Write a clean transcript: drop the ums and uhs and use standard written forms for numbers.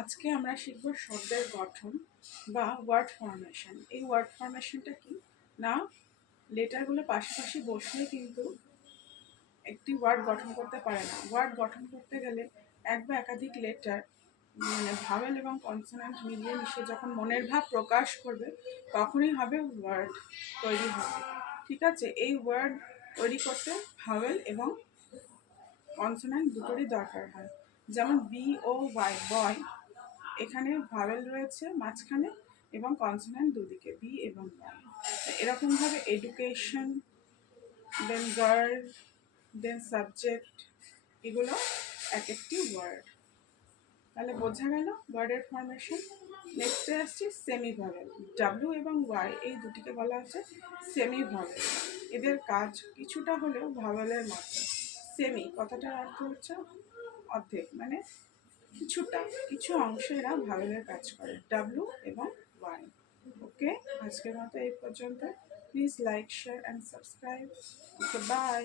আজকে আমরা শিখব শব্দের গঠন বা ওয়ার্ড ফরমেশন। এই ওয়ার্ড ফরমেশনটা কি না, লেটারগুলো পাশাপাশি বসলে কিন্তু একটি ওয়ার্ড গঠন করতে পারে না। ওয়ার্ড গঠন করতে গেলে এক বা একাধিক লেটার মানে ভাওয়েল এবং কনসোনেন্ট মিলিয়ে মিশিয়ে যখন মনের ভাব প্রকাশ করবে তখনই হবে ওয়ার্ড তৈরি হবে। ঠিক আছে, এই ওয়ার্ড তৈরি করতে ভাওয়েল এবং কনসোনেন্ট দুটোরই দরকার হয়। যেমন BOY বয়, এখানে ভাওয়েল রয়েছে মাঝখানে এবং কনসোনেন্ট দুদিকে বি এবং ওয়াই। এরকমভাবে এডুকেশন, দেন গার্ল, দেন সাবজেক্ট, এগুলো এক একটি ওয়ার্ড। তাহলে বোঝা গেল ওয়ার্ডের ফরমেশন। নেক্সটে আসছি সেমি ভাওয়েল। ডাব্লিউ এবং ওয়াই এই দুটিকে বলা হচ্ছে সেমি ভাওয়েল। এদের কাজ কিছুটা হলেও ভাওয়েলের মতো। সেমি কথাটার অর্থ হচ্ছে অর্ধেক, মানে কিছুটা, কিছু অংশে এরা ভাওয়েলের কাজ করে, ডাব্লিউ এবং ওয়াই। ওকে, আজকের মতো এই পর্যন্ত। Please like, share and subscribe. Okay, by.